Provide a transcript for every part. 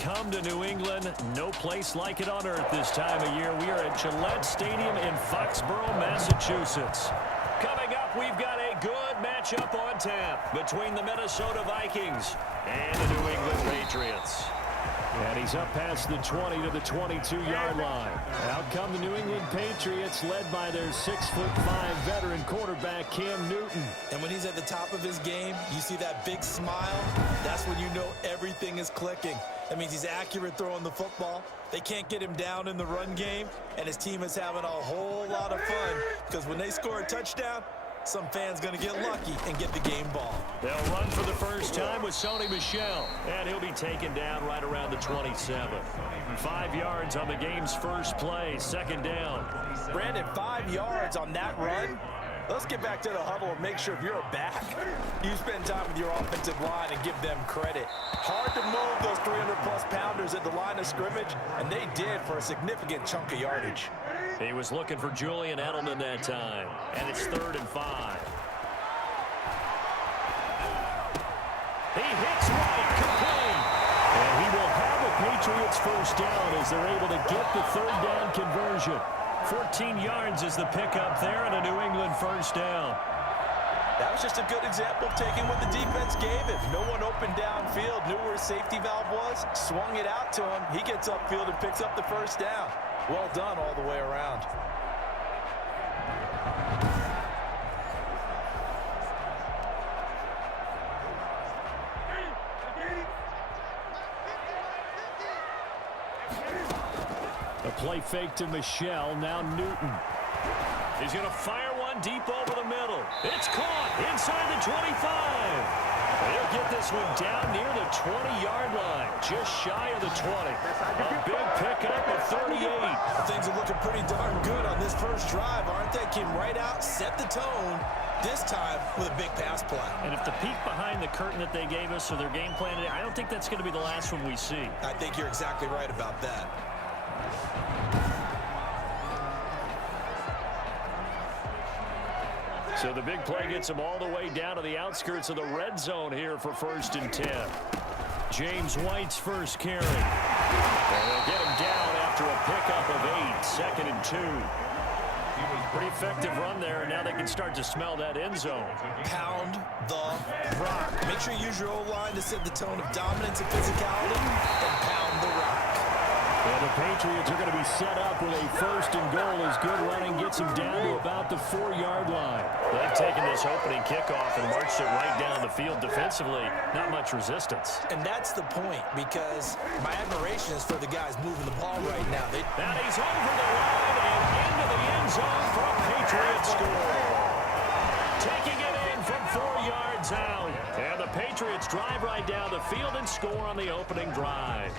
come to New England. No place like it on earth this time of year. We are at Gillette Stadium in Foxborough, Massachusetts. Coming up, we've got a good matchup on tap between the Minnesota Vikings and the New England Patriots. And he's up past the 20 to the 22-yard line. Out come the New England Patriots, led by their 6'5" veteran quarterback, Cam Newton. And when he's at the top of his game, you see that big smile. That's when you know everything is clicking. That means he's accurate throwing the football. They can't get him down in the run game, and his team is having a whole lot of fun because when they score a touchdown, some fan's going to get lucky and get the game ball. They'll run for the first time with Sony Michel, and he'll be taken down right around the 27. 5 yards on the game's first play, second down. Brandon, 5 yards on that run. Let's get back to the huddle and make sure if you're a back, you spend time with your offensive line and give them credit. Hard to move those 300-plus pounders at the line of scrimmage, and they did for a significant chunk of yardage. He was looking for Julian Edelman that time, and it's 3rd and 5. He hits right, complete. And he will have the Patriots first down as they're able to get the 3rd down conversion. 14 yards is the pickup there and a New England first down. That was just a good example of taking what the defense gave him. No one opened downfield, knew where his safety valve was, swung it out to him. He gets upfield and picks up the first down. Well done all the way around. A play fake to Michel, now Newton. He's going to fire one deep over the middle. It's caught inside the 25. He'll get this one down near the 20-yard line, just shy of the 20. A big pickup of 38. Things are looking pretty darn good on this first drive, aren't they? Came right out, set the tone, this time with a big pass play. And if the peek behind the curtain that they gave us or their game plan today, I don't think that's going to be the last one we see. I think you're exactly right about that. So the big play gets him all the way down to the outskirts of the red zone here for 1st and 10. James White's first carry. And they'll get him down after a pickup of 8, 2nd and 2. Pretty effective run there, and now they can start to smell that end zone. Pound the rock. Make sure you use your O-line to set the tone of dominance and physicality, and pound the rock. And the Patriots are going to be set up with a 1st and goal as good running gets him down to about the 4-yard line. They've taken this opening kickoff and marched it right down the field defensively. Not much resistance. And that's the point, because my admiration is for the guys moving the ball right now. Now he's over the line and into the end zone for a Patriot score. Taking it in from 4 yards out. And the Patriots drive right down the field and score on the opening drive.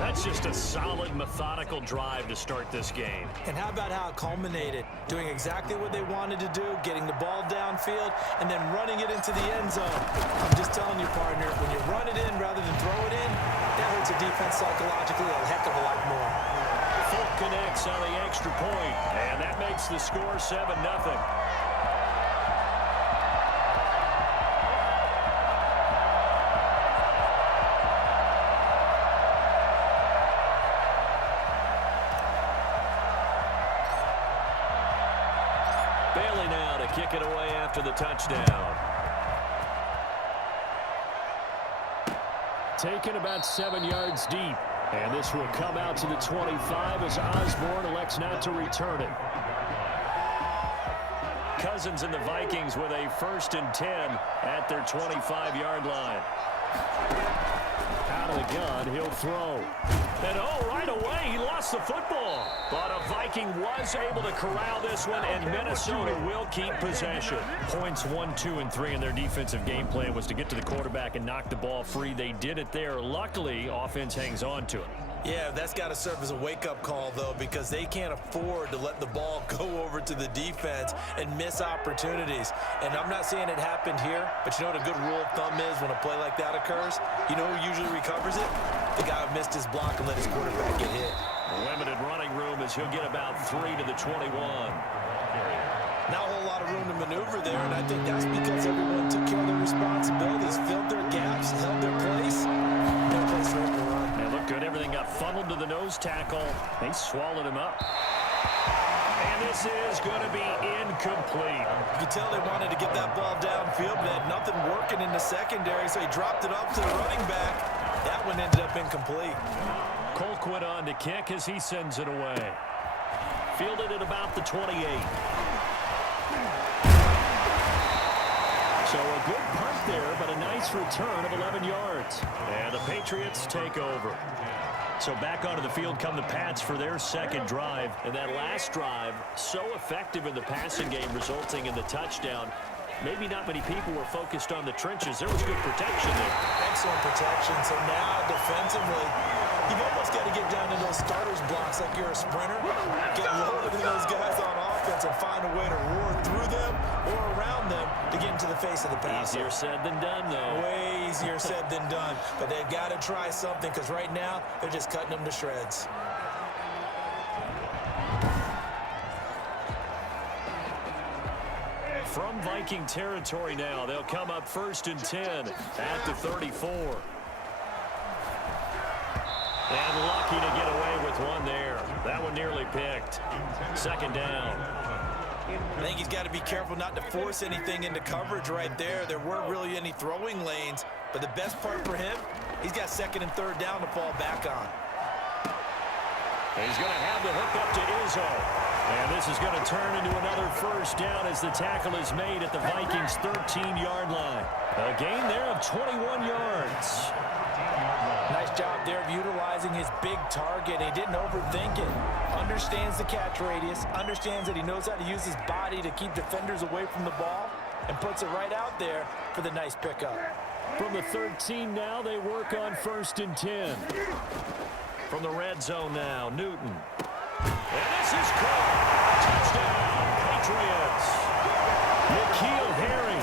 That's just a solid, methodical drive to start this game. And how about how it culminated? Doing exactly what they wanted to do, getting the ball downfield, and then running it into the end zone. I'm just telling you, partner, when you run it in rather than throw it in, that hurts a defense psychologically a heck of a lot more. Folk connects on the extra point, and that makes the score 7-0. Bailey now to kick it away after the touchdown. Taken about 7 yards deep. And this will come out to the 25 as Osborne elects not to return it. Cousins and the Vikings with a 1st and 10 at their 25-yard line. Out of the gun, he'll throw. And right away, he lost the football. But a Viking was able to corral this one, and Minnesota will keep possession. Points 1, 2, and 3 in their defensive game plan was to get to the quarterback and knock the ball free. They did it there. Luckily, offense hangs on to it. Yeah, that's got to serve as a wake-up call, though, because they can't afford to let the ball go over to the defense and miss opportunities. And I'm not saying it happened here, but you know what a good rule of thumb is when a play like that occurs? You know who usually recovers it? The guy who missed his block and let his quarterback get hit. Limited running room as he'll get about 3 to the 21. Not a whole lot of room to maneuver there, and I think that's because everyone took care of their responsibilities, filled their gaps, held their place. No place for him to run. tackle. They swallowed him up. And this is going to be incomplete. You can tell they wanted to get that ball downfield, but they had nothing working in the secondary, so he dropped it off to the running back. That one ended up incomplete. Colquitt on to kick as he sends it away. Fielded at about the 28. So a good punt there, but a nice return of 11 yards. And the Patriots take over. So back onto the field come the Pats for their second drive. And that last drive, so effective in the passing game, resulting in the touchdown. Maybe not many people were focused on the trenches. There was good protection there. Excellent protection. So now defensively, you've almost got to get down to those starters blocks like you're a sprinter. Get lower than those guys on offense and find a way to roar through them or around them to get into the face of the pass. Easier said than done, though. Way easier said than done. But they've got to try something because right now they're just cutting them to shreds. From Viking territory now, they'll come up 1st and 10 at the 34. And lucky to get away with one there. That one nearly picked. 2nd down. I think he's got to be careful not to force anything into coverage right there. There weren't really any throwing lanes, but the best part for him, he's got 2nd and 3rd down to fall back on. And he's going to have the hook up to Izzo. And this is going to turn into another 1st down as the tackle is made at the Vikings' 13-yard line. A gain there of 21 yards. Nice job there of utilizing his big target. He didn't overthink it. Understands the catch radius. Understands that he knows how to use his body to keep defenders away from the ball. And puts it right out there for the nice pickup. From the 13 now, they work on 1st and 10. From the red zone now, Newton. And this is caught. Touchdown, Patriots. N'Keal Harry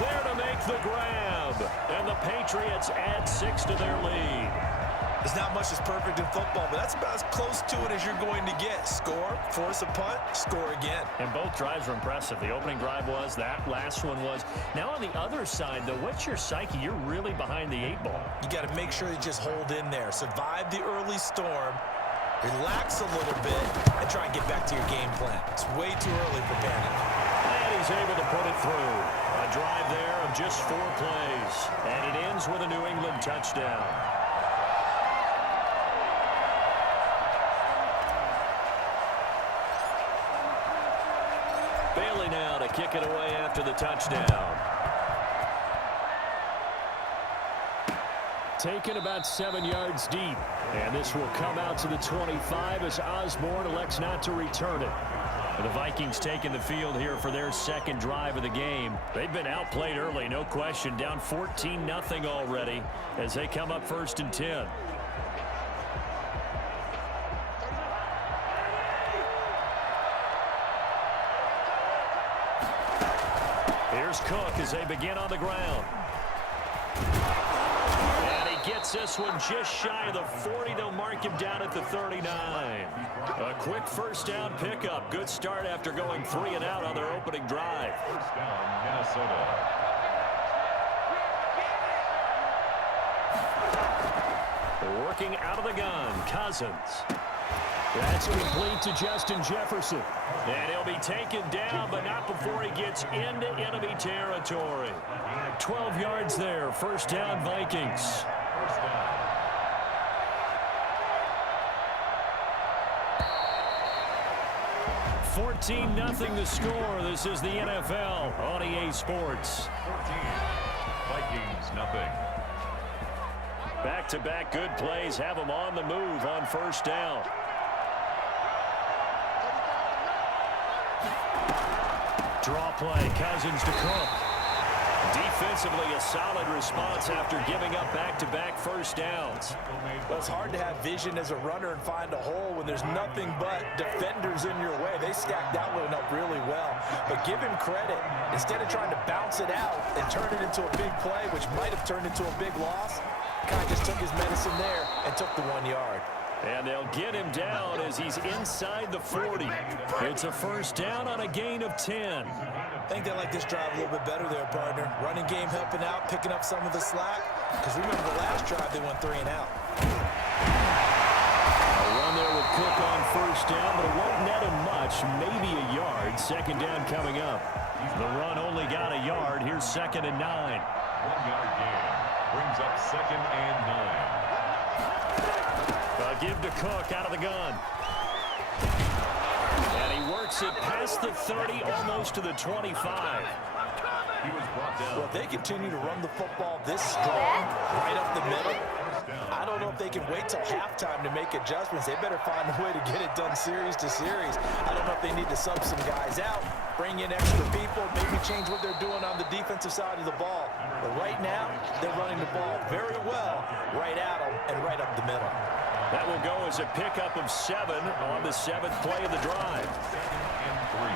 there to make the grab. And the Patriots add 6 to their lead. There's not much that's perfect in football, but that's about as close to it as you're going to get. Score, force a punt, score again. And both drives were impressive. The opening drive was, that last one was. Now on the other side, though, what's your psyche? You're really behind the 8 ball. You got to make sure you just hold in there. Survive the early storm. Relax a little bit and try and get back to your game plan. It's way too early for panic. And he's able to put it through. A drive there of just 4 plays. And it ends with a New England touchdown. Bailey now to kick it away after the touchdown. Taken about 7 yards deep. And this will come out to the 25 as Osborne elects not to return it. And the Vikings taking the field here for their second drive of the game. They've been outplayed early, no question. Down 14-0 already as they come up 1st and 10. Here's Cook as they begin on the ground. Gets this one just shy of the 40. They'll mark him down at the 39. A quick 1st down pickup. Good start after going 3 and out on their opening drive. 1st down, Minnesota. Working out of the gun, Cousins. That's complete to Justin Jefferson. And he'll be taken down, but not before he gets into enemy territory. 12 yards there. 1st down, Vikings. 14-0 the score. This is the NFL on EA Sports. 14. Vikings, nothing. Back-to-back good plays have them on the move on 1st down. Draw play, Cousins to Cook. Defensively, a solid response after giving up back-to-back 1st downs. Well, it's hard to have vision as a runner and find a hole when there's nothing but defenders in your way. They stacked that one up really well. But give him credit. Instead of trying to bounce it out and turn it into a big play, which might have turned into a big loss, kind of just took his medicine there and took the 1 yard. And they'll get him down as he's inside the 40. It's a 1st down on a gain of 10. I think they like this drive a little bit better there, partner. Running game helping out, picking up some of the slack. Because remember the last drive, they went 3 and out. A run Cook on first down, but it won't net him much, maybe a yard. Second down coming up. The run only got a yard. Here's 2nd and 9. 1-yard gain. Brings up 2nd and 9. A give to Cook out of the gun. And he works it past the 30, almost to the 25. He was brought down. Well, if they continue to run the football this strong, right up the middle, I don't know if they can wait till halftime to make adjustments. They better find a way to get it done series to series. I don't know if they need to sub some guys out, bring in extra people, maybe change what they're doing on the defensive side of the ball. But right now, they're running the ball very well right at them and right up the middle. That will go as a pickup of 7 on the 7th play of the drive. 2nd and 3.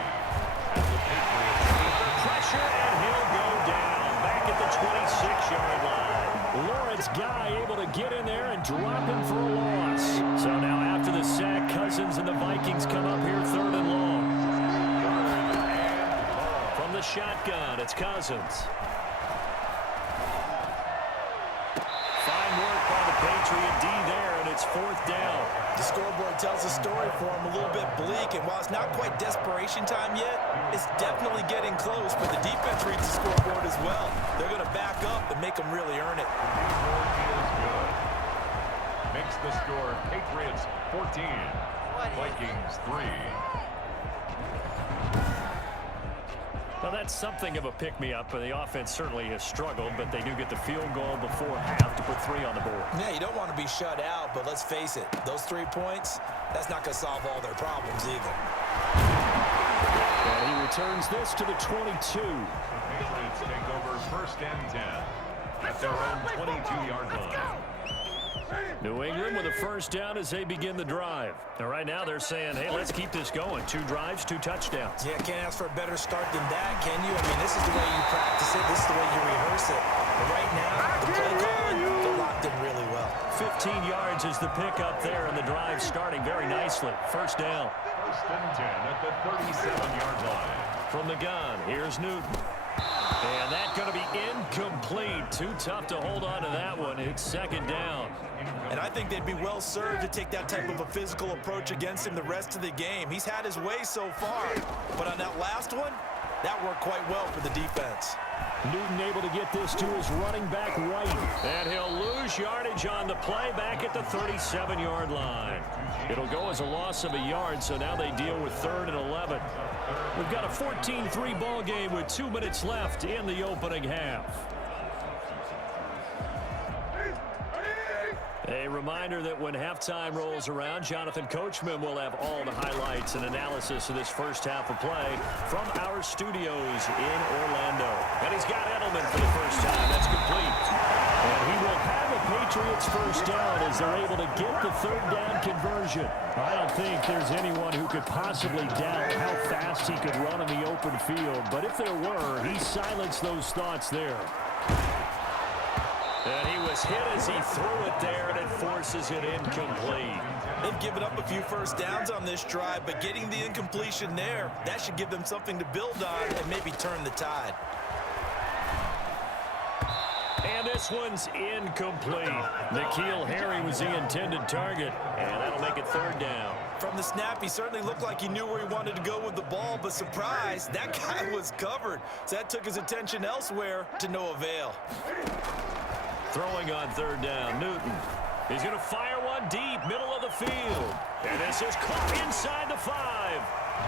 As the Patriots Pressure, and he'll go down back at the 26-yard line. Lawrence Guy able to get in there and drop him for a loss. So now after the sack, Cousins and the Vikings come up here 3rd and long. From the shotgun, it's Cousins. Fine work by the Patriot D there, and it's 4th down. The scoreboard tells a story for them, a little bit bleak, and while it's not quite desperation time yet, it's definitely getting close, but the defense reads the scoreboard as well. They're going to back up and make them really earn it. is good. Makes the score Patriots 14, Vikings 3. Well, that's something of a pick-me-up, and the offense certainly has struggled, but they do get the field goal before half to put 3 on the board. Yeah, you don't want to be shut out, but let's face it, those 3 points, that's not going to solve all their problems either. And he returns this to the 22. The Patriots take over 1st and 10 at their own 22-yard line. New England with a 1st down as they begin the drive. And right now they're saying, hey, let's keep this going. 2 drives, 2 touchdowns. Yeah, can't ask for a better start than that, can you? I mean, this is the way you practice it. This is the way you rehearse it. But right now, the play calling, they're locked in really well. 15 yards is the pickup there, and the drive starting very nicely. 1st down. 1st and 10 at the 37-yard line. From the gun, here's Newton. And that's going to be incomplete. Too tough to hold on to that one. It's 2nd down. And I think they'd be well served to take that type of a physical approach against him the rest of the game. He's had his way so far. But on that last one, that worked quite well for the defense. Newton able to get this to his running back White. And he'll lose yardage on the play back at the 37-yard line. It'll go as a loss of a yard, so now they deal with 3rd and 11. We've got a 14-3 ball game with 2 minutes left in the opening half. A reminder that when halftime rolls around, Jonathan Coachman will have all the highlights and analysis of this first half of play from our studios in Orlando. And he's got Edelman for the first time. That's complete. And he will have a Patriots 1st down as they're able to get the 3rd down conversion. I don't think there's anyone who could possibly doubt how fast he could run in the open field. But if there were, he silenced those thoughts there. And he was hit as he threw it there, and it forces it incomplete. They've given up a few 1st downs on this drive, but getting the incompletion there, that should give them something to build on and maybe turn the tide. And this one's incomplete. N'Keal Harry was the intended target, and that'll make it 3rd down. From the snap, he certainly looked like he knew where he wanted to go with the ball, but surprise, that guy was covered. So that took his attention elsewhere to no avail. Throwing on 3rd down, Newton. He's going to fire one deep, middle of the field. And this is caught inside the 5.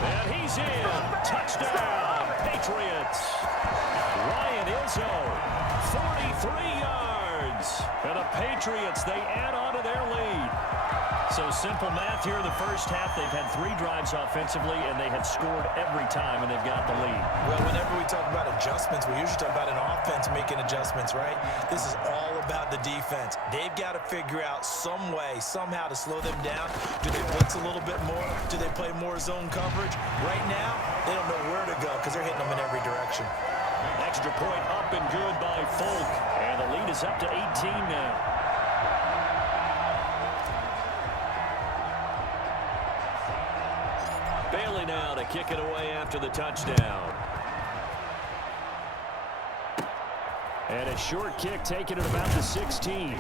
And he's in. Touchdown, Patriots. Ryan Izzo, 43 yards. And the Patriots, they add on to their lead. So simple math here in the first half. They've had 3 drives offensively, and they have scored every time, and they've got the lead. Well, whenever we talk about adjustments, we usually talk about an offense making adjustments, right? This is all about the defense. They've got to figure out some way, somehow to slow them down. Do they blitz a little bit more? Do they play more zone coverage? Right now, they don't know where to go because they're hitting them in every direction. Extra point up and good by Folk, and the lead is up to 18 now. Bailey now to kick it away after the touchdown. And a short kick taken at about the 16.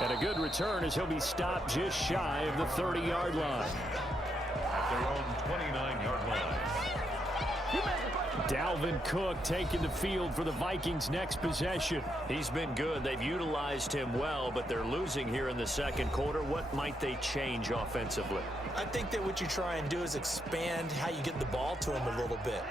And a good return as he'll be stopped just shy of the 30-yard line. At their own 29-yard line. Dalvin Cook taking the field for the Vikings' next possession. He's been good. They've utilized him well, but they're losing here in the second quarter. What might they change offensively? I think that what you try and do is expand how you get the ball to him a little bit.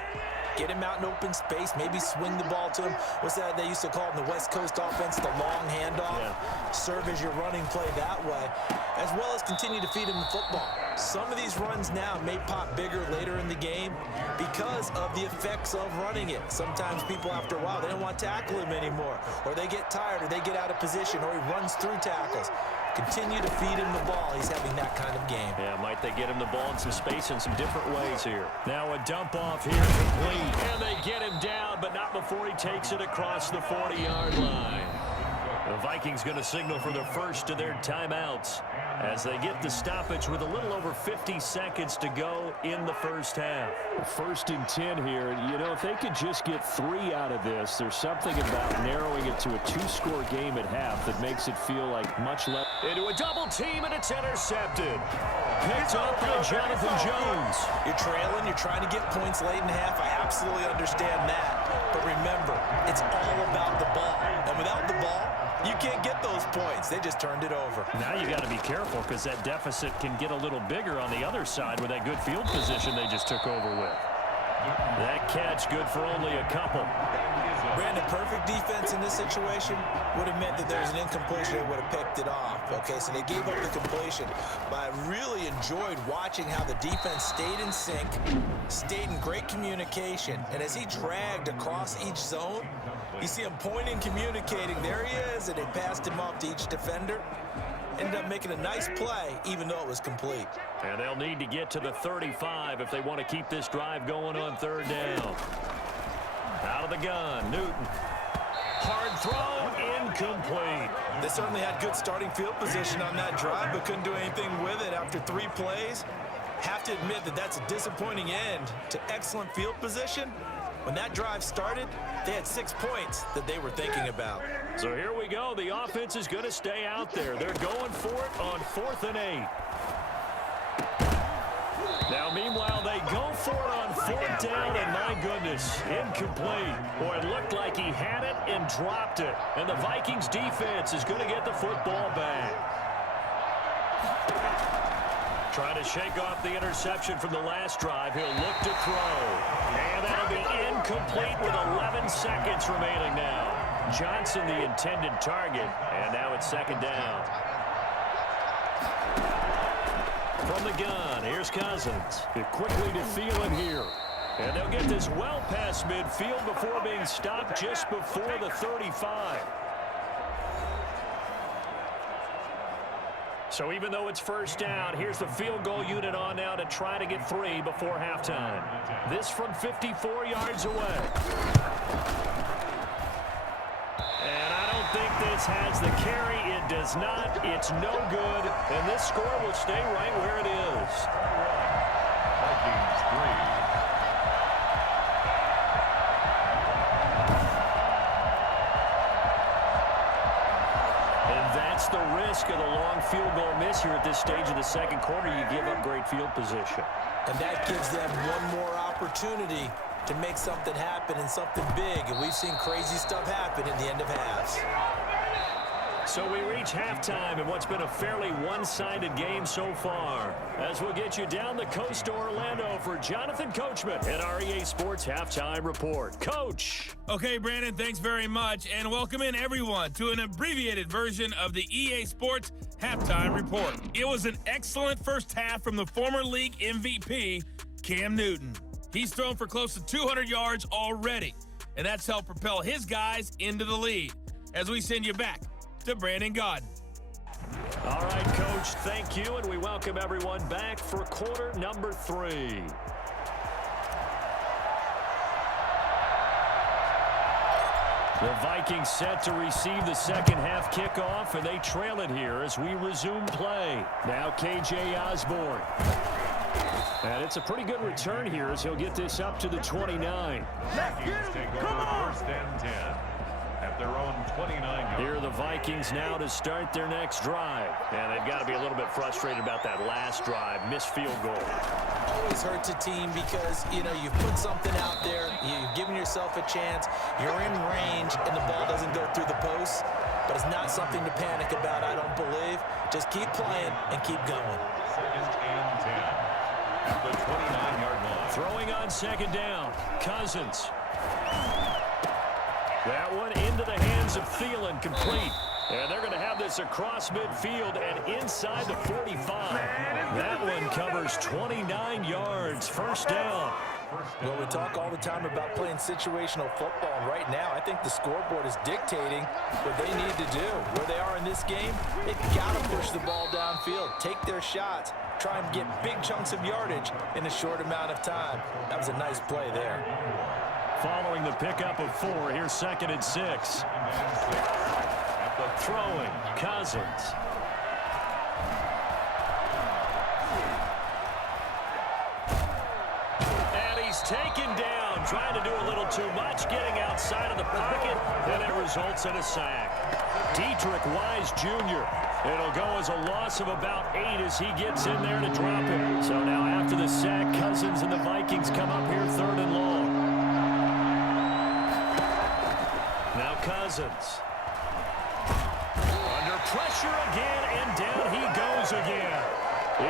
Get him out in open space, maybe swing the ball to him. What's that they used to call it in the West Coast offense, the long handoff? Yeah. Serve as your running play that way, as well as continue to feed him the football. Some of these runs now may pop bigger later in the game because of the effects of running it. Sometimes people, after a while, they don't want to tackle him anymore, or they get tired, or they get out of position, or he runs through tackles. Continue to feed him the ball. He's having that kind of game. Yeah, might they get him the ball in some space in some different ways here. Now a dump off here, complete. And they get him down, but not before he takes it across the 40-yard line. The Vikings going to signal for the first of their timeouts as they get the stoppage with a little over 50 seconds to go in the first half. 1st and 10 here. You know, if they could just get 3 out of this, there's something about narrowing it to a 2-score game at half that makes it feel like much less. Into a double team, and it's intercepted. Picked up by Jonathan Jones. You're trailing. You're trying to get points late in half. I absolutely understand that. But remember, it's all about the ball. And without the ball, you can't get those points. They just turned it over. Now you got to be careful because that deficit can get a little bigger on the other side with that good field position they just took over with. That catch good for only a couple. Brandon, perfect defense in this situation would have meant that there's an incompletion. They would have picked it off. Okay, so they gave up the completion. But I really enjoyed watching how the defense stayed in sync, stayed in great communication. And as he dragged across each zone, you see him pointing, communicating. There he is, and they passed him off to each defender. Ended up making a nice play, even though it was complete. And they'll need to get to the 35 if they want to keep this drive going on 3rd down. Out of the gun, Newton. Hard throw, incomplete. They certainly had good starting field position on that drive, but couldn't do anything with it after 3 plays. Have to admit that that's a disappointing end to excellent field position. When that drive started, they had 6 points that they were thinking about. So here we go. The offense is going to stay out there. They're going for it on 4th and 8. Now, meanwhile, they go for it on 4th down, and my goodness, incomplete. Boy, it looked like he had it and dropped it. And the Vikings defense is going to get the football back. Trying to shake off the interception from the last drive. He'll look to throw. And that'll be incomplete with 11 seconds remaining now. Johnson, the intended target. And now it's 2nd down. From the gun, here's Cousins. Quickly to Thielen here. And they'll get this well past midfield before being stopped just before the 35. So even though it's 1st down, here's the field goal unit on now to try to get 3 before halftime. This from 54 yards away. And I don't think this has the carry. It does not. It's no good. And this score will stay right where it is. Vikings 3. That's the risk of the long field goal miss here at this stage of the second quarter. You give up great field position. And that gives them one more opportunity to make something happen and something big. And we've seen crazy stuff happen at the end of halves. So we reach halftime in what's been a fairly one-sided game so far. As we'll get you down the coast to Orlando for Jonathan Coachman at our EA Sports Halftime Report. Coach! Okay, Brandon, thanks very much. And welcome in, everyone, to an abbreviated version of the EA Sports Halftime Report. It was an excellent first half from the former league MVP, Cam Newton. He's thrown for close to 200 yards already, and that's helped propel his guys into the lead. As we send you back to Brandon Godden. All right, Coach, thank you, and we welcome everyone back for quarter number 3. The Vikings set to receive the second half kickoff, and they trail it here as we resume play. Now KJ Osborne. And it's a pretty good return here as he'll get this up to the 29. Vikings take over 1st and 10. At at their own 29. Here are the Vikings now to start their next drive. And they've got to be a little bit frustrated about that last drive, missed field goal. Always hurts a team because, you know, you've put something out there, you've given yourself a chance, you're in range, and the ball doesn't go through the post. But it's not something to panic about, I don't believe. Just keep playing and keep going. 2nd and 10 at the 29-yard line. Throwing on 2nd down, Cousins. That one into the hands of Thielen, complete. And they're going to have this across midfield and inside the 45. That one covers 29 yards, 1st down. Well, we talk all the time about playing situational football, and right now I think the scoreboard is dictating what they need to do. Where they are in this game, they've got to push the ball downfield, take their shots, try and get big chunks of yardage in a short amount of time. That was a nice play there. Following the pickup of 4, here's 2nd and 6. Throwing, Cousins. And he's taken down, trying to do a little too much, getting outside of the pocket, and it results in a sack. Dietrich Wise Jr. It'll go as a loss of about 8 as he gets in there to drop it. So now after the sack, Cousins and the Vikings come up here 3rd and long. Now Cousins. Under pressure again, and down he goes again.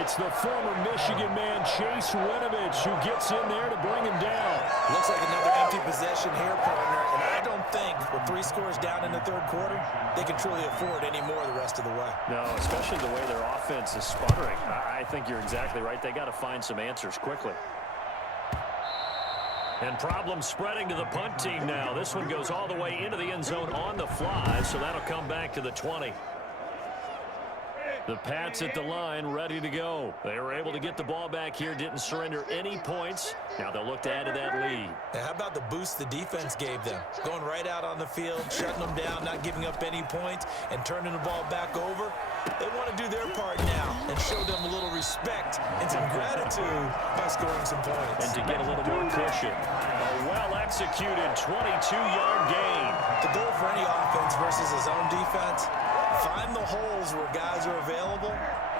It's the former Michigan man, Chase Winovich, who gets in there to bring him down. Looks like another empty possession here, partner, and I don't think with 3 scores down in the 3rd quarter, they can truly afford any more the rest of the way. No, especially the way their offense is sputtering. I think you're exactly right. They got to find some answers quickly. And problems spreading to the punt team now. This one goes all the way into the end zone on the fly, so that'll come back to the 20. The Pats at the line, ready to go. They were able to get the ball back here, didn't surrender any points. Now they'll look to add to that lead. Now, how about the boost the defense gave them? Going right out on the field, shutting them down, not giving up any points, and turning the ball back over. They want to do their part now and show them a little respect and some gratitude by scoring some points. And to get a little more cushion. A well-executed 22-yard gain. The goal for any offense versus his own defense, find the holes where guys are available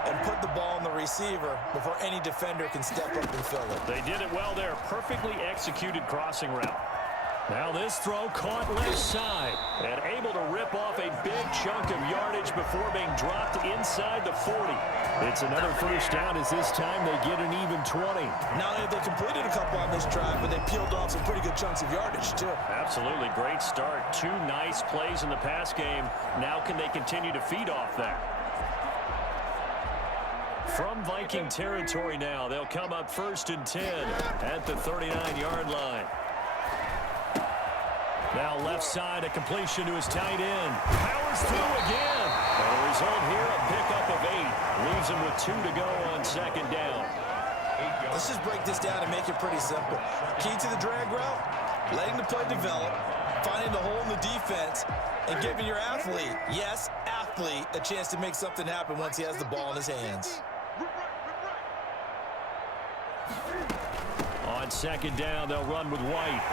and put the ball on the receiver before any defender can step up and fill it. They did it well there. Perfectly executed crossing route. Now this throw caught left side and able to rip off a big chunk of yardage before being dropped inside the 40. It's another 1st down as this time they get an even 20. Not only have they completed a couple on this drive, but they peeled off some pretty good chunks of yardage too. Absolutely. Great start. 2 nice plays in the pass game. Now can they continue to feed off that? From Viking territory now, they'll come up 1st and 10 at the 39-yard line. Now left side, a completion to his tight end. Powers through again. And the result here, a pickup of 8. Leaves him with 2 to go on 2nd down. Let's just break this down and make it pretty simple. Key to the drag route, letting the play develop, finding the hole in the defense, and giving your athlete, yes, athlete, a chance to make something happen once he has the ball in his hands. On 2nd down, they'll run with White.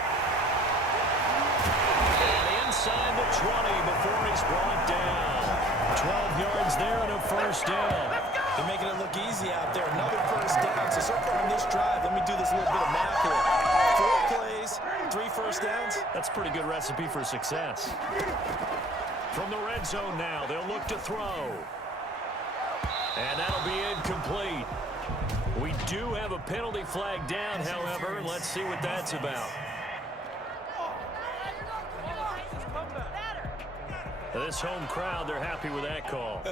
And inside the 20 before he's brought down. 12 yards there and a 1st down. They're making it look easy out there. Another 1st down. So far on this drive, let me do this little bit of math here. 4 plays, 3 1st downs. That's a pretty good recipe for success. From the red zone now, they'll look to throw. And that'll be incomplete. We do have a penalty flag down, however. Let's see what that's about. This home crowd, they're happy with that call.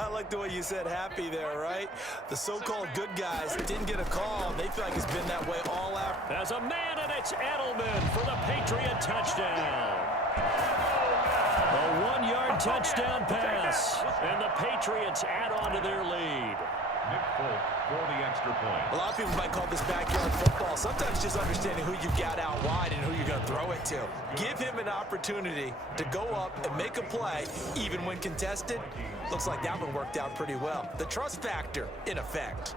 I like the way you said happy there, right? The so-called good guys didn't get a call. They feel like it's been that way all out. There's a man, and it's Edelman for the Patriot touchdown. A 1-yard touchdown pass, and the Patriots add on to their lead. Nick Folk for the extra point. A lot of people might call this backyard football. Sometimes just understanding who you got out wide and who you're going to throw it to. Give him an opportunity to go up and make a play, even when contested. Looks like that one worked out pretty well. The trust factor in effect.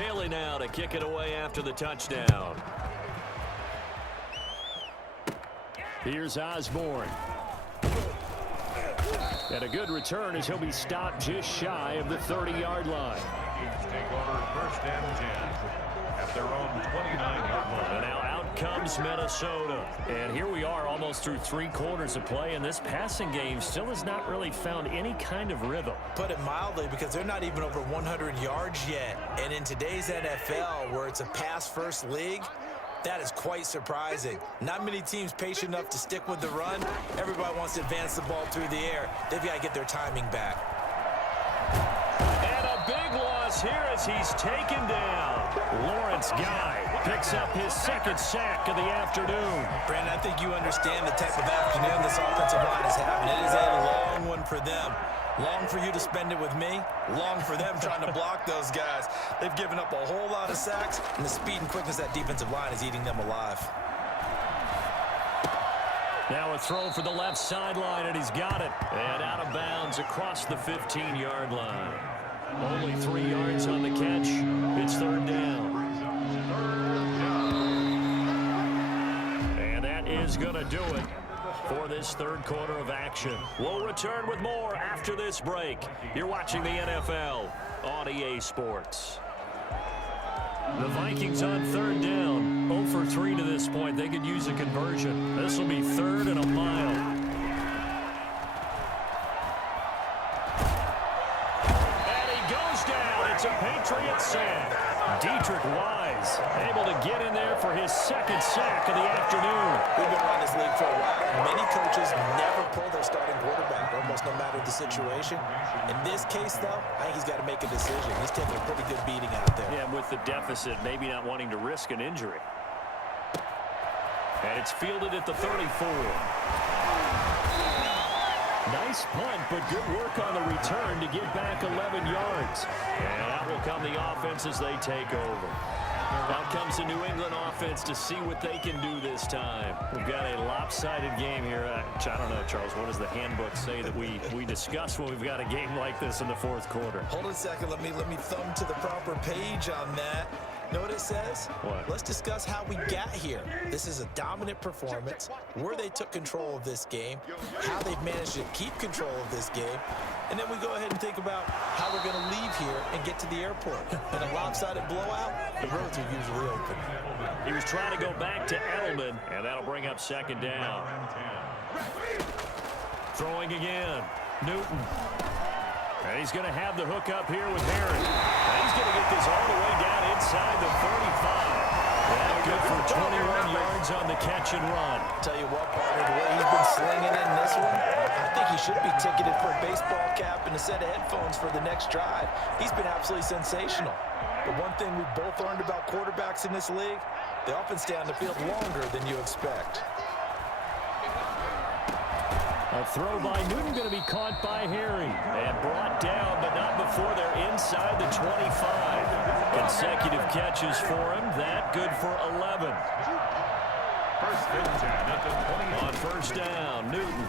Bailey now to kick it away after the touchdown. Here's Osborne. And a good return as he'll be stopped just shy of the 30-yard line. Vikings take over first and 10 at their own 29-yard line. And now out comes Minnesota. And here we are almost through 3 quarters of play, and this passing game still has not really found any kind of rhythm. Put it mildly, because they're not even over 100 yards yet. And in today's NFL, where it's a pass-first league, that is quite surprising. Not many teams patient enough to stick with the run. Everybody wants to advance the ball through the air. They've got to get their timing back. And a big loss here as he's taken down. Lawrence Guy picks up his 2nd sack of the afternoon. Brandon, I think you understand the type of afternoon this offensive line is having. It is a long one for them. Long for you to spend it with me. Long for them trying to block those guys. They've given up a whole lot of sacks, and the speed and quickness of that defensive line is eating them alive. Now a throw for the left sideline, and he's got it. And out of bounds across the 15-yard line. Only 3 yards on the catch. It's 3rd down. And that is going to do it for this 3rd quarter of action. We'll return with more after this break. You're watching the NFL on EA Sports. The Vikings on 3rd down. 0 for 3 to this point. They could use a conversion. This will be 3rd and a mile. And he goes down. It's a Patriots sack. Dietrich Wise able to get in there for his 2nd sack of the afternoon. We've been around this league for a while. Many coaches never pull their starting quarterback, almost no matter the situation. In this case, though, I think he's got to make a decision. He's taking a pretty good beating out there. Yeah, with the deficit, maybe not wanting to risk an injury. And it's fielded at the 34. Nice punt, but good work on the return to get back 11 yards. And out will come the offense as they take over. Out comes the New England offense to see what they can do this time. We've got a lopsided game here. I don't know, Charles, what does the handbook say that we discuss when we've got a game like this in the 4th quarter? Hold on a second. Let me thumb to the proper page on that. Know what it says? What? Let's discuss how we got here. This is a dominant performance, where they took control of this game, how they've managed to keep control of this game, and then we go ahead and think about how we're going to leave here and get to the airport. In a lopsided blowout, the roads are usually open. He was trying to go back to Edelman, and that'll bring up 2nd down. Throwing again. Newton. And he's going to have the hook up here with Herring. And he's going to get this all the way down inside the 35. And good for 21 yards on the catch and run. Tell you what, partner, the way he's been slinging in this one, I think he should be ticketed for a baseball cap and a set of headphones for the next drive. He's been absolutely sensational. But one thing we've both learned about quarterbacks in this league, they often stay on the field longer than you expect. A throw by Newton going to be caught by Harry and brought down, but not before they're inside the 25. Consecutive catches for him. That good for 11. 1st and 10 at the 20. On 1st down, Newton.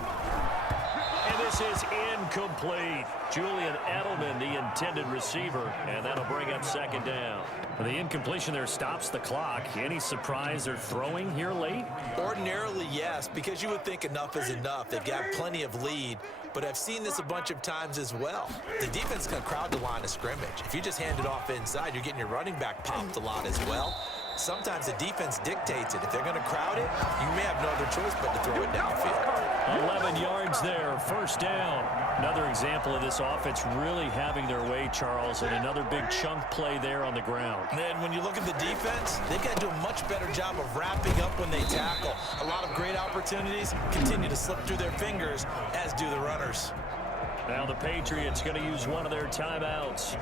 And this is incomplete. Julian Edelman, the intended receiver, and that'll bring up 2nd down. The incompletion there stops the clock. Any surprise they're throwing here late? Ordinarily, yes, because you would think enough is enough. They've got plenty of lead, but I've seen this a bunch of times as well. The defense can crowd the line of scrimmage. If you just hand it off inside, you're getting your running back popped a lot as well. Sometimes the defense dictates it. If they're going to crowd it, you may have no other choice but to throw it downfield. 11 yards there, 1st down. Another example of this offense really having their way, Charles, and another big chunk play there on the ground. And when you look at the defense, they've got to do a much better job of wrapping up when they tackle. A lot of great opportunities continue to slip through their fingers, as do the runners. Now the Patriots going to use one of their timeouts.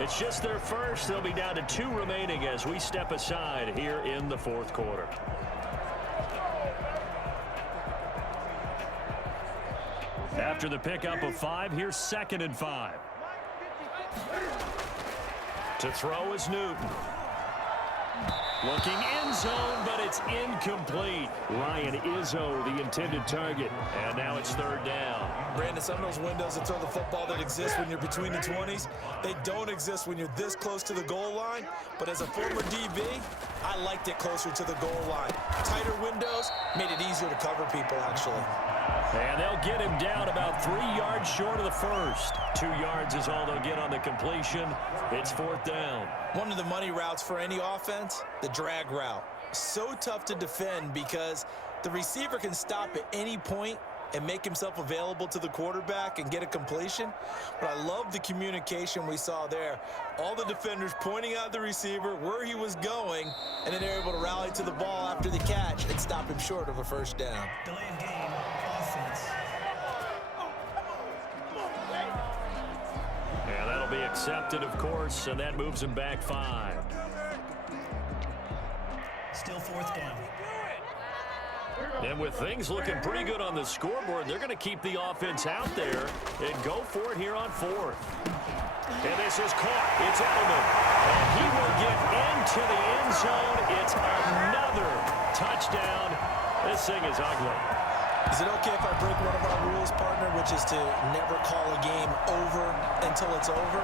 It's just their first. They'll be down to 2 remaining as we step aside here in the 4th quarter. After the pickup of 5, here's 2nd and 5. To throw is Newton. Looking end zone, but it's incomplete. Ryan Izzo, the intended target. And now it's third down. Brandon, some of those windows that throw the football that exist when you're between the 20s, they don't exist when you're this close to the goal line. But as a former DB, I liked it closer to the goal line. Tighter windows made it easier to cover people, actually. And they'll get him down about 3 yards short of the first. 2 yards is all they'll get on the completion. It's fourth down. One of the money routes for any offense, the drag route. So tough to defend because the receiver can stop at any point and make himself available to the quarterback and get a completion. But I love the communication we saw there. All the defenders pointing out the receiver, where he was going, and then they're able to rally to the ball after the catch and stop him short of a first down. Delayed game, offense. Yeah, that'll be accepted, of course, and that moves him back 5. Still fourth down. And with things looking pretty good on the scoreboard, they're going to keep the offense out there and go for it here on 4th. And this is caught. It's Edelman. And he will get into the end zone. It's another touchdown. This thing is ugly. Is it okay if I break one of our rules, partner, which is to never call a game over until it's over?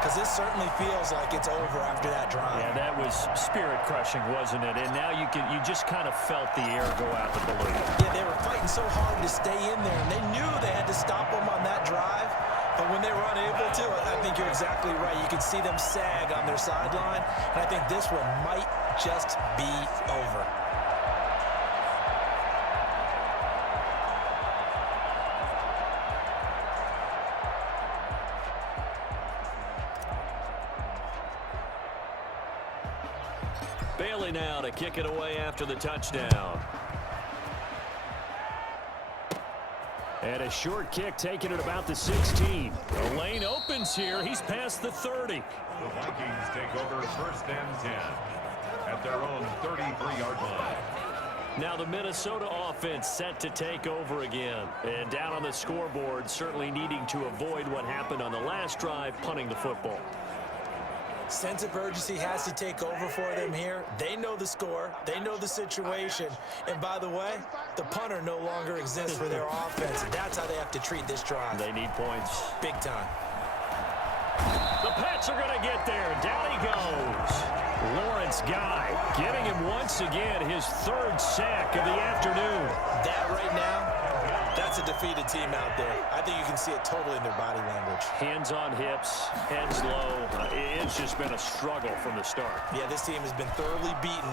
Because this certainly feels like it's over after that drive. Yeah, that was spirit-crushing, wasn't it? And now you just kind of felt the air go out the balloon. Yeah, they were fighting so hard to stay in there, and they knew they had to stop them on that drive. But when they were unable to, I think you're exactly right. You can see them sag on their sideline, and I think this one might just be over. Bailey now to kick it away after the touchdown. And a short kick taken at about the 16. The lane opens here. He's past the 30. The Vikings take over first and 10 at their own 33-yard line. Now the Minnesota offense set to take over again. And down on the scoreboard, certainly needing to avoid what happened on the last drive, punting the football. Sense of urgency has to take over for them here. They know the score. They know the situation. And by the way, the punter no longer exists for their offense. That's how they have to treat this drive. They need points. Big time. The Pats are going to get there. Down he goes. Lawrence Guy giving him once again his 3rd sack of the afternoon. That right now, that's a defeated team out there. I think you can see it totally in their body language. Hands on hips, heads low. It's just been a struggle from the start. Yeah, this team has been thoroughly beaten.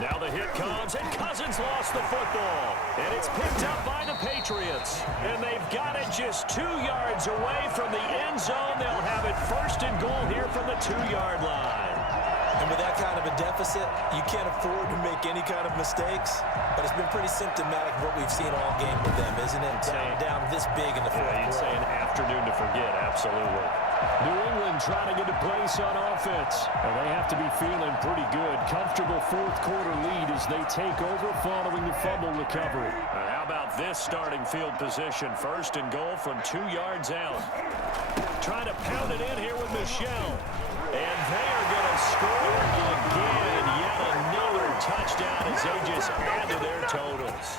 Now the hit comes, and Cousins lost the football. And it's picked up by the Patriots. And they've got it just 2 yards away from the end zone. They'll have it first and goal here from the 2-yard line. And with that kind of a deficit, you can't afford to make any kind of mistakes. But it's been pretty symptomatic of what we've seen all game with them, isn't it? Down this big in the fourth quarter. You'd say an afternoon to forget, absolutely. New England trying to get a place on offense. And they have to be feeling pretty good. Comfortable fourth quarter lead as they take over following the fumble recovery. How about this starting field position? First and goal from 2 yards out. Trying to pound it in here with Michelle. And they are going to score again. Yet another touchdown as they just add to their totals.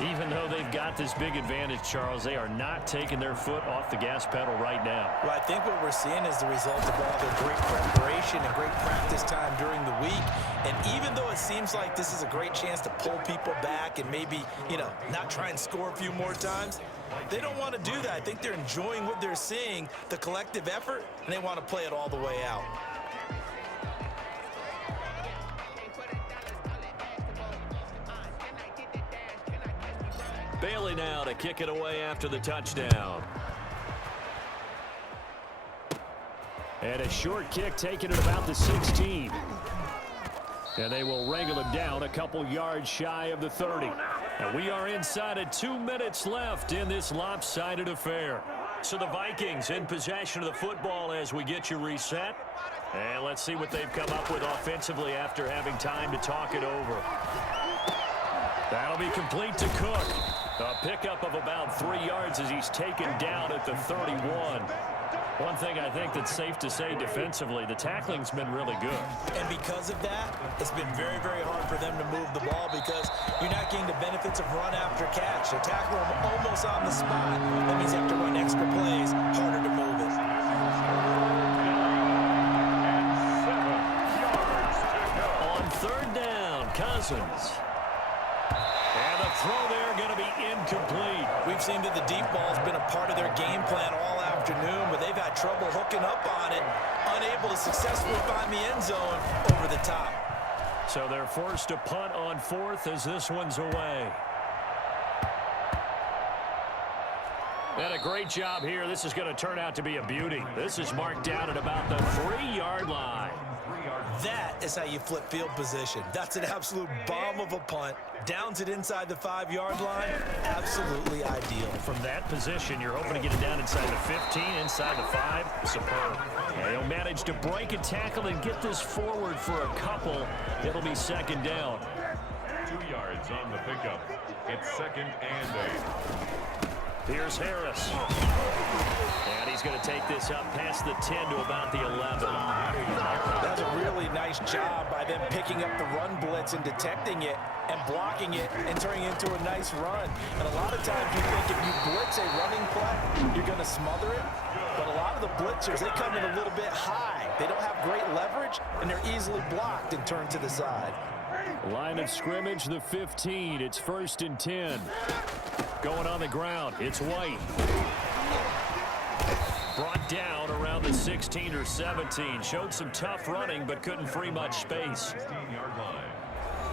Even though they've got this big advantage, Charles, they are not taking their foot off the gas pedal right now. Well, I think what we're seeing is the result of all their great preparation and great practice time during the week. And even though it seems like this is a great chance to pull people back and maybe, not try and score a few more times, they don't want to do that. I think they're enjoying what they're seeing, the collective effort, and they want to play it all the way out. Bailey now to kick it away after the touchdown. And a short kick taken at about the 16. And they will wrangle him down a couple yards shy of the 30. And we are inside of 2 minutes left in this lopsided affair. So the Vikings in possession of the football as we get you reset. And let's see what they've come up with offensively after having time to talk it over. That'll be complete to Cook. A pickup of about 3 yards as he's taken down at the 31. One thing I think that's safe to say defensively, the tackling's been really good. And because of that, it's been very, very hard for them to move the ball because you're not getting the benefits of run after catch. They tackle them almost on the spot. That means you have to run extra plays, harder to move it. On third down, Cousins. And the throw there going to be incomplete. We've seen that the deep ball's been a part of their game plan all afternoon, but they've had trouble hooking up on it, unable to successfully find the end zone over the top. So they're forced to punt on fourth as this one's away. And a great job here. This is going to turn out to be a beauty. This is marked down at about the 3-yard line. That is how you flip field position. That's an absolute bomb of a punt. Downs it inside the 5-yard line. Absolutely ideal. From that position, you're hoping to get it down inside the 15, inside the 5. Superb. And he'll manage to break a tackle and get this forward for a couple. It'll be second down. 2 yards on the pickup. It's 2nd and 8. Here's Harris. And he's going to take this up past the 10 to about the 11. That's a really nice job by them picking up the run blitz and detecting it and blocking it and turning it into a nice run. And a lot of times you think if you blitz a running play, you're going to smother it. But a lot of the blitzers, they come in a little bit high. They don't have great leverage, and they're easily blocked and turned to the side. Line of scrimmage, the 15. It's 1st and 10. Going on the ground, it's White. Brought down around the 16 or 17. Showed some tough running, but couldn't free much space. 16-yard line.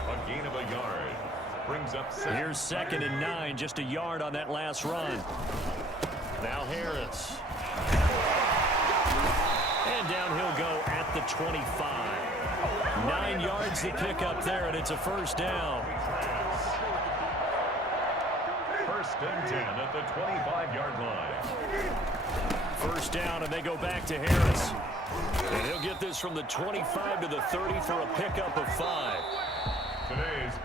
A gain of a yard. Brings up 7. Here's 2nd and 9, just a yard on that last run. Now Harris. And down he'll go at the 25. 9 yards to pick up there, and it's a 1st down. 1st and 10 at the 25-yard line. 1st down, and they go back to Harris. And he'll get this from the 25 to the 30 for a pickup of 5.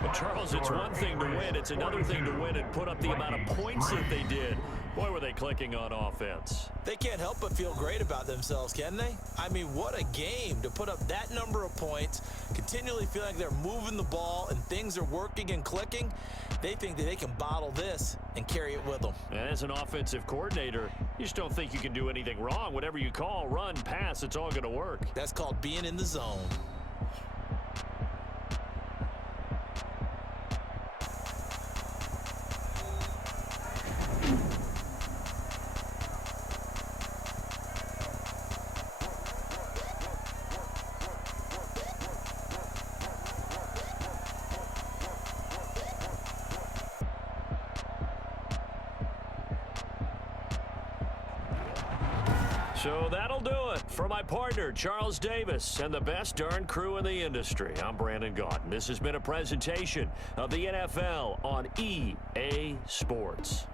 But Charles, it's one thing to win. It's another thing to win and put up the amount of points that they did. Boy, were they clicking on offense. They can't help but feel great about themselves, can they? I mean, what a game to put up that number of points, continually feel like they're moving the ball and things are working and clicking. They think that they can bottle this and carry it with them. And as an offensive coordinator, you just don't think you can do anything wrong. Whatever you call, run, pass, it's all going to work. That's called being in the zone. So that'll do it for my partner, Charles Davis, and the best darn crew in the industry. I'm Brandon Gaudin. This has been a presentation of the NFL on EA Sports.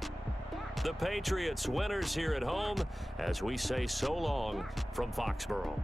The Patriots winners here at home as we say so long from Foxborough.